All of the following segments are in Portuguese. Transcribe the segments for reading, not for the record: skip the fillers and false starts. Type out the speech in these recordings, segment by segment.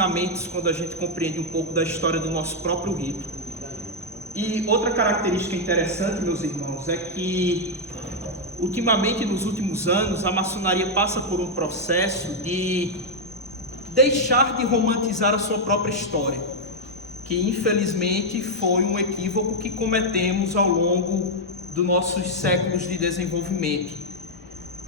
ensinamentos quando a gente compreende um pouco da história do nosso próprio rito. E outra característica interessante, meus irmãos, é que ultimamente, nos últimos anos, a maçonaria passa por um processo de deixar de romantizar a sua própria história, que infelizmente foi um equívoco que cometemos ao longo dos nossos séculos de desenvolvimento.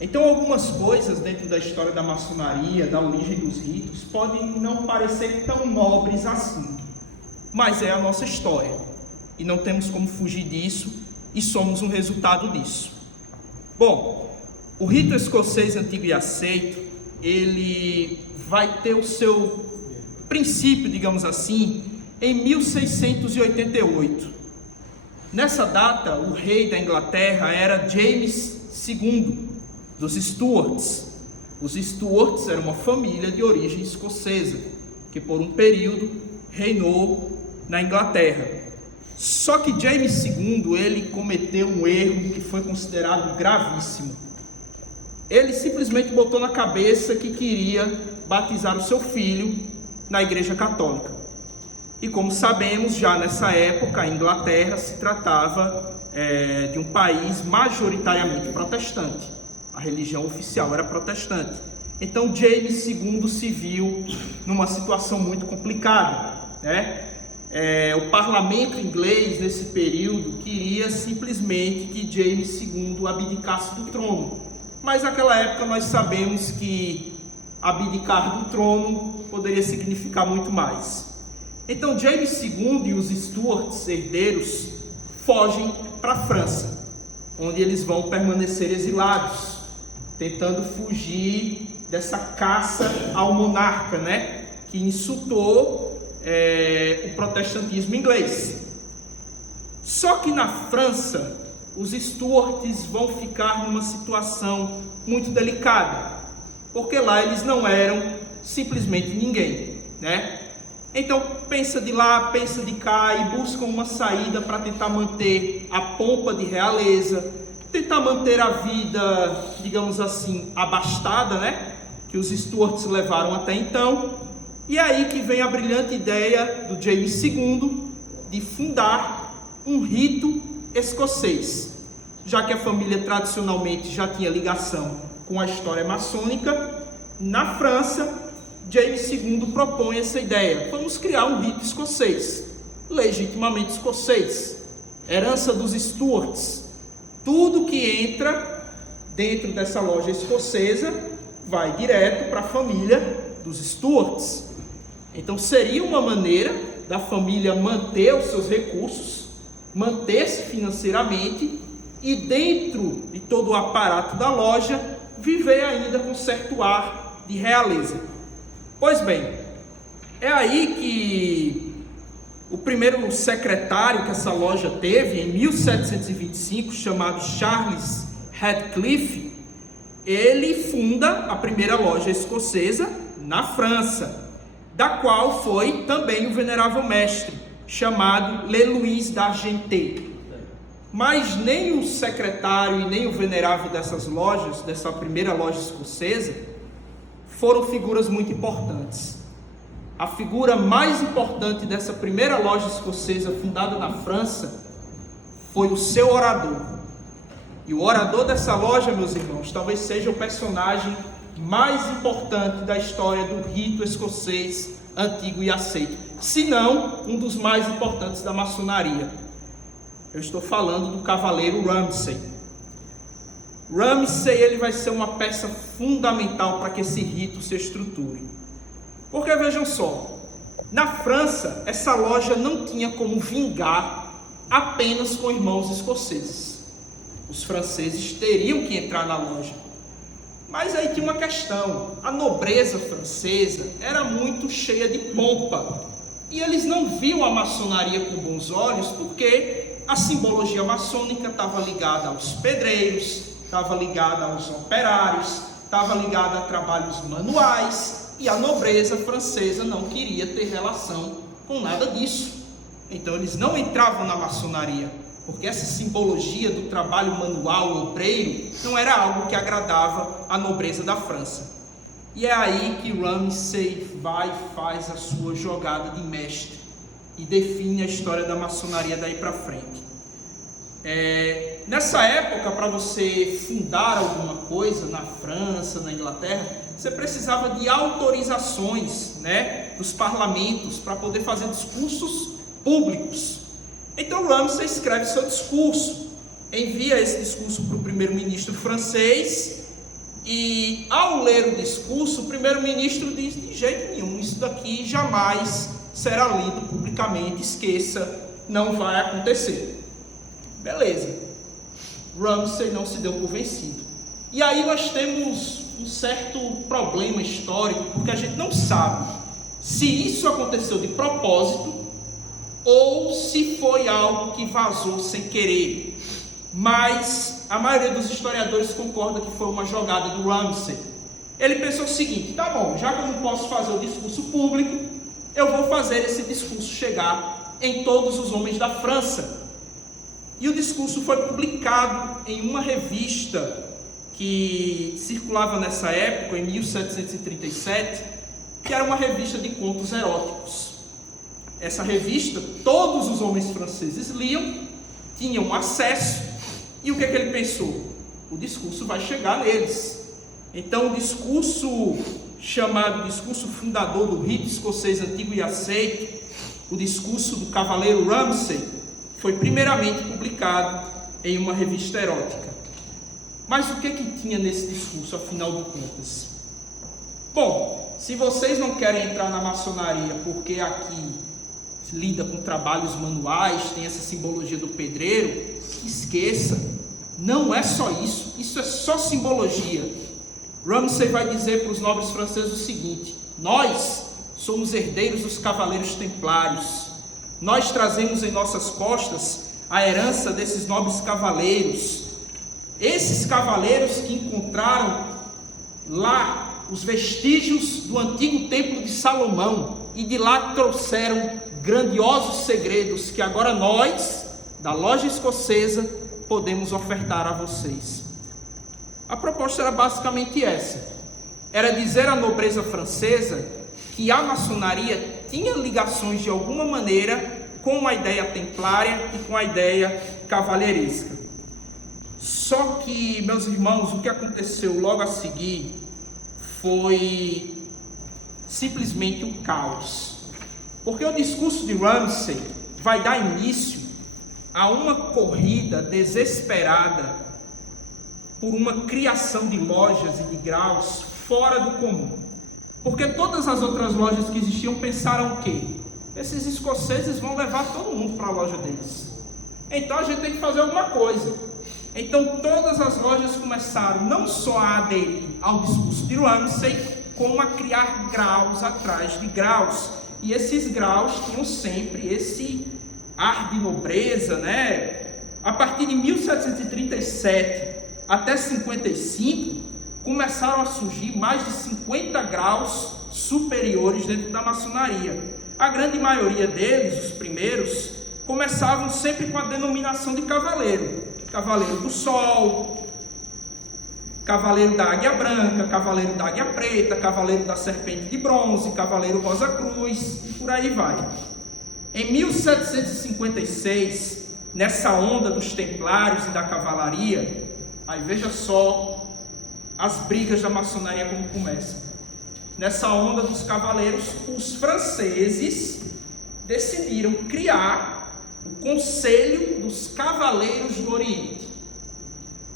Então, algumas coisas dentro da história da maçonaria, da origem dos ritos, podem não parecer tão nobres assim, mas é a nossa história, e não temos como fugir disso, e somos um resultado disso. Bom, o rito escocês antigo e aceito, ele vai ter o seu princípio, digamos assim, em 1688. Nessa data, o rei da Inglaterra era James II, dos Stuarts. Os Stuarts eram uma família de origem escocesa, que por um período reinou na Inglaterra. Só que James II, ele cometeu um erro que foi considerado gravíssimo. Ele simplesmente botou na cabeça que queria batizar o seu filho na Igreja Católica. E como sabemos, já nessa época, a Inglaterra se tratava de um país majoritariamente protestante. A religião oficial era protestante. Então James II se viu numa situação muito complicada, né? O parlamento inglês nesse período queria simplesmente que James II abdicasse do trono. Mas naquela época nós sabemos que abdicar do trono poderia significar muito mais. Então James II e os Stuarts, herdeiros, fogem para a França, onde eles vão permanecer exilados, tentando fugir dessa caça ao monarca, né, que insultou o protestantismo inglês. Só que na França, os Stuarts vão ficar numa situação muito delicada, porque lá eles não eram simplesmente ninguém, né? Então pensa de lá, pensa de cá e buscam uma saída para tentar manter a pompa de realeza, tentar manter a vida, digamos assim, abastada, né? Que os Stuarts levaram até então. E é aí que vem a brilhante ideia do James II de fundar um rito escocês. Já que a família tradicionalmente já tinha ligação com a história maçônica, na França, James II propõe essa ideia. Vamos criar um rito escocês, legitimamente escocês, herança dos Stuarts. Tudo que entra dentro dessa loja escocesa vai direto para a família dos Stuarts. Então seria uma maneira da família manter os seus recursos, manter-se financeiramente e dentro de todo o aparato da loja viver ainda com certo ar de realeza. Pois bem, é aí que o primeiro secretário que essa loja teve, em 1725, chamado Charles Radcliffe, ele funda a primeira loja escocesa na França, da qual foi também o venerável mestre, chamado Le Louis d'Argenté. Mas nem o secretário e nem o venerável dessas lojas, dessa primeira loja escocesa, foram figuras muito importantes. A figura mais importante dessa primeira loja escocesa fundada na França foi o seu orador. E o orador dessa loja, meus irmãos, talvez seja o personagem mais importante da história do rito escocês antigo e aceito, se não um dos mais importantes da maçonaria. Eu estou falando do cavaleiro Ramsay. Ramsay, ele vai ser uma peça fundamental para que esse rito se estruture. Porque vejam só, na França, essa loja não tinha como vingar apenas com irmãos escoceses. Os franceses teriam que entrar na loja. Mas aí tinha uma questão, a nobreza francesa era muito cheia de pompa. E eles não viam a maçonaria com bons olhos, porque a simbologia maçônica estava ligada aos pedreiros, estava ligada aos operários, estava ligada a trabalhos manuais, e a nobreza francesa não queria ter relação com nada disso. Então eles não entravam na maçonaria, porque essa simbologia do trabalho manual, obreiro, não era algo que agradava a nobreza da França. E é aí que Ramsay vai e faz a sua jogada de mestre e define a história da maçonaria daí para frente. Nessa época, para você fundar alguma coisa na França, na Inglaterra, você precisava de autorizações, né, dos parlamentos para poder fazer discursos públicos. Então Ramsay escreve seu discurso, envia esse discurso para o primeiro-ministro francês, e ao ler o discurso, o primeiro-ministro diz: de jeito nenhum, isso daqui jamais será lido publicamente, esqueça, não vai acontecer. Beleza, Ramsay não se deu por vencido. E aí nós temos um certo problema histórico, porque a gente não sabe se isso aconteceu de propósito ou se foi algo que vazou sem querer. Mas a maioria dos historiadores concorda que foi uma jogada do Ramsay. Ele pensou o seguinte: tá bom, já que eu não posso fazer o discurso público, eu vou fazer esse discurso chegar em todos os homens da França. E o discurso foi publicado em uma revista que circulava nessa época, em 1737, que era uma revista de contos eróticos. Essa revista, todos os homens franceses liam, tinham acesso, e o que é que ele pensou? O discurso vai chegar neles. Então o discurso, chamado discurso fundador do rito escocês antigo e aceito, o discurso do cavaleiro Ramsay, foi primeiramente publicado em uma revista erótica. Mas o que tinha nesse discurso, afinal de contas? Bom, se vocês não querem entrar na maçonaria porque aqui lida com trabalhos manuais, tem essa simbologia do pedreiro, esqueça, não é só isso, isso é só simbologia. Ramsay vai dizer para os nobres franceses o seguinte: nós somos herdeiros dos cavaleiros templários, nós trazemos em nossas costas a herança desses nobres cavaleiros, esses cavaleiros que encontraram lá os vestígios do antigo templo de Salomão, e de lá trouxeram grandiosos segredos que agora nós, da loja escocesa, podemos ofertar a vocês. A proposta era basicamente essa: era dizer à nobreza francesa que a maçonaria tinha ligações de alguma maneira com a ideia templária e com a ideia cavalheiresca. Só que, meus irmãos, o que aconteceu logo a seguir foi simplesmente um caos. Porque o discurso de Ramsay vai dar início a uma corrida desesperada por uma criação de lojas e de graus fora do comum. Porque todas as outras lojas que existiam pensaram o quê? Esses escoceses vão levar todo mundo para a loja deles. Então a gente tem que fazer alguma coisa. Então todas as lojas começaram não só a aderir ao discurso de Ramsay, como a criar graus atrás de graus. E esses graus tinham sempre esse ar de nobreza, né? A partir de 1737 até 55, começaram a surgir mais de 50 graus superiores dentro da maçonaria. A grande maioria deles, os primeiros, começavam sempre com a denominação de cavaleiro. Cavaleiro do Sol, Cavaleiro da Águia Branca, Cavaleiro da Águia Preta, Cavaleiro da Serpente de Bronze, Cavaleiro Rosa Cruz, e por aí vai. Em 1756, nessa onda dos templários e da cavalaria, aí veja só as brigas da maçonaria como começam. Nessa onda dos cavaleiros, os franceses decidiram criar o Conselho dos Cavaleiros do Oriente.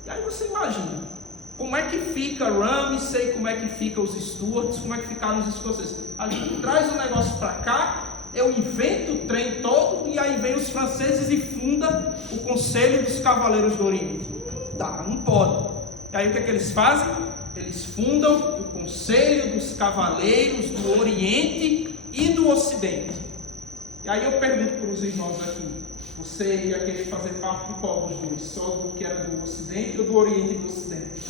E aí você imagina, como é que fica Ramsay, como é que fica os Stuarts, como é que ficaram os escoceses? A gente traz o negócio para cá, eu invento o trem todo, e aí vem os franceses e funda o Conselho dos Cavaleiros do Oriente. Não dá, não pode. E aí o que é que eles fazem? Eles fundam o Conselho dos Cavaleiros do Oriente e do Ocidente. E aí eu pergunto para os irmãos aqui: você ia querer fazer parte de qual dos dois? Só do que era do Ocidente ou do Oriente e do Ocidente?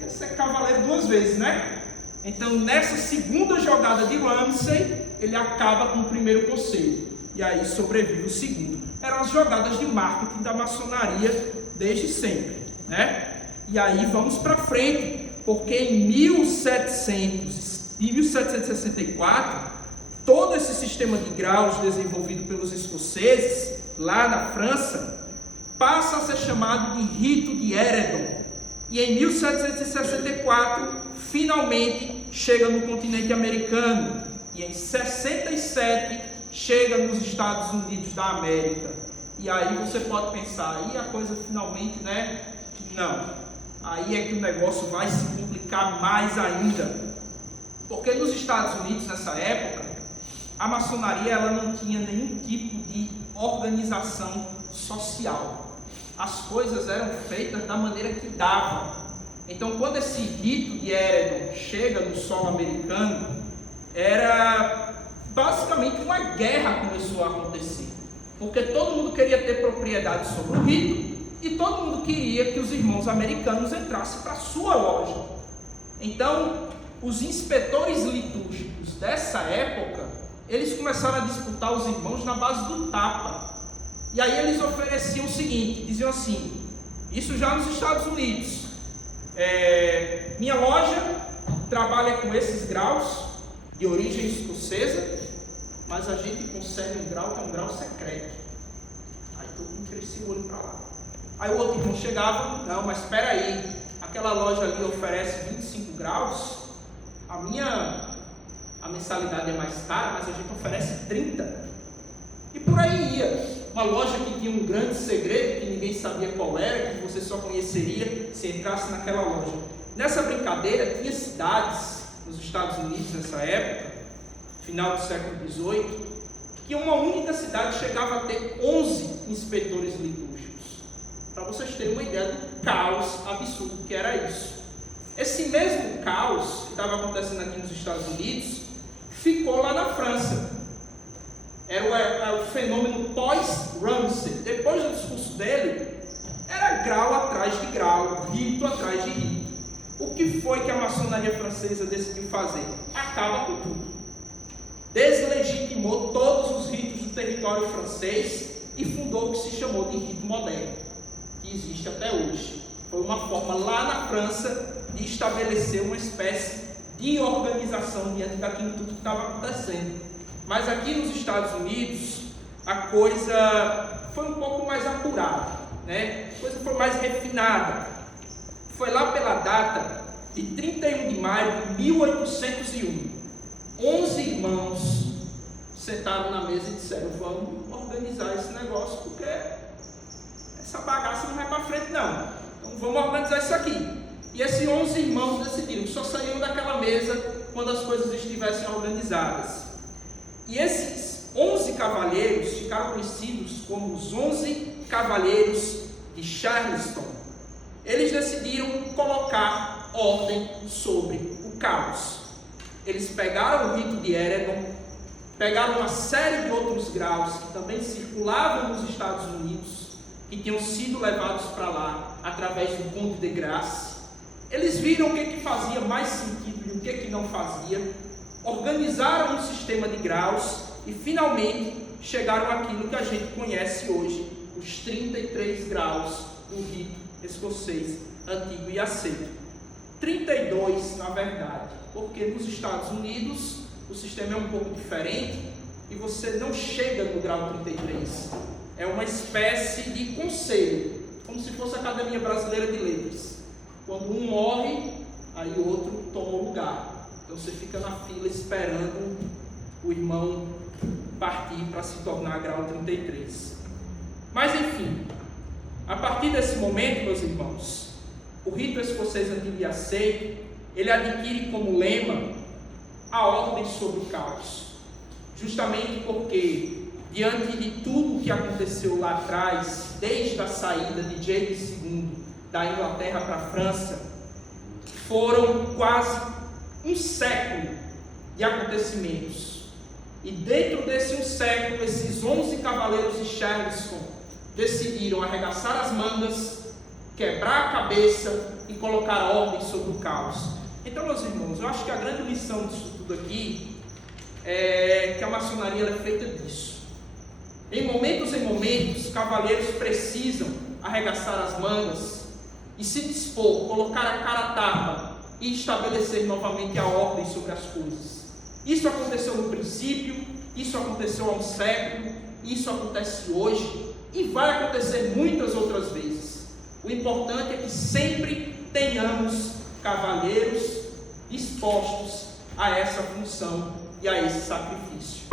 Ia ser cavaleiro duas vezes, né? Então nessa segunda jogada de Ramsay, ele acaba com o primeiro conselho. E aí sobrevive o segundo. Eram as jogadas de marketing da maçonaria desde sempre, né? E aí vamos para frente. porque em 1764, todo esse sistema de graus desenvolvido pelos escoceses, lá na França, passa a ser chamado de Rito de Éredon. E em 1764, finalmente, chega no continente americano. E em 67, chega nos Estados Unidos da América. E aí você pode pensar, aí a coisa finalmente, né? Não. Aí é que o negócio vai se complicar mais ainda. Porque nos Estados Unidos, nessa época, a maçonaria ela não tinha nenhum tipo de organização social. As coisas eram feitas da maneira que dava. Então, quando esse rito de Éredon chega no solo americano, era basicamente uma guerra começou a acontecer. Porque todo mundo queria ter propriedade sobre o rito e todo mundo queria que os irmãos americanos entrassem para a sua loja. Então, os inspetores litúrgicos dessa época, eles começaram a disputar os irmãos na base do tapa. E aí eles ofereciam o seguinte, diziam assim, isso já nos Estados Unidos, minha loja trabalha com esses graus de origem escocesa, mas a gente consegue um grau que é um grau secreto. Aí todo mundo crescia o olho para lá. Aí o outro irmão chegava, não, mas espera aí, aquela loja ali oferece 25 graus, a mensalidade é mais cara, mas a gente oferece 30. E por aí ia. Uma loja que tinha um grande segredo, que ninguém sabia qual era, que você só conheceria se entrasse naquela loja. Nessa brincadeira, tinha cidades nos Estados Unidos, nessa época, final do século XVIII, que uma única cidade chegava a ter 11 inspetores litúrgicos. Para vocês terem uma ideia do caos absurdo que era isso. Esse mesmo caos que estava acontecendo aqui nos Estados Unidos, ficou lá na França. Era o fenômeno pós-Ramsay. Depois do discurso dele, era grau atrás de grau, rito atrás de rito. O que foi que a maçonaria francesa decidiu fazer? Acaba com tudo. Deslegitimou todos os ritos do território francês e fundou o que se chamou de rito moderno, que existe até hoje. Foi uma forma lá na França de estabelecer uma espécie de organização diante daquilo tudo que estava acontecendo. Mas aqui nos Estados Unidos, a coisa foi um pouco mais apurada, né? A coisa foi mais refinada. Foi lá pela data de 31 de maio de 1801. 11 irmãos sentaram na mesa e disseram, vamos organizar esse negócio, porque essa bagaça não vai para frente não. Então vamos organizar isso aqui. E esses 11 irmãos decidiram que só saíram daquela mesa quando as coisas estivessem organizadas. E esses 11 cavalheiros ficaram conhecidos como os 11 cavalheiros de Charleston. Eles decidiram colocar ordem sobre o caos. Eles pegaram o rito de Éredon, pegaram uma série de outros graus que também circulavam nos Estados Unidos, que tinham sido levados para lá através do Conde de Grasse. Eles viram o que fazia mais sentido e o que não fazia, organizaram um sistema de graus e finalmente chegaram àquilo que a gente conhece hoje, os 33 graus do rito escocês antigo e aceito. 32 na verdade, porque nos Estados Unidos o sistema é um pouco diferente e você não chega no grau 33, é uma espécie de conselho, como se fosse a Academia Brasileira de Letras. Quando um morre, aí o outro toma o lugar. Então você fica na fila esperando o irmão partir para se tornar grau 33. Mas enfim, a partir desse momento, meus irmãos, o rito escocês antigo e aceito, ele adquire como lema a ordem sobre o caos. Justamente porque, diante de tudo o que aconteceu lá atrás, desde a saída de James II da Inglaterra para a França, foram quase um século de acontecimentos. E dentro desse um século, esses 11 cavaleiros de Charleston decidiram arregaçar as mangas, quebrar a cabeça e colocar ordem sobre o caos. Então, meus irmãos, eu acho que a grande lição disso tudo aqui é que a maçonaria é feita disso. Em momentos, cavaleiros precisam arregaçar as mangas e se dispor, colocar a cara a tapa e estabelecer novamente a ordem sobre as coisas. Isso aconteceu no princípio, isso aconteceu há um século, isso acontece hoje e vai acontecer muitas outras vezes. O importante é que sempre tenhamos cavalheiros dispostos a essa função e a esse sacrifício.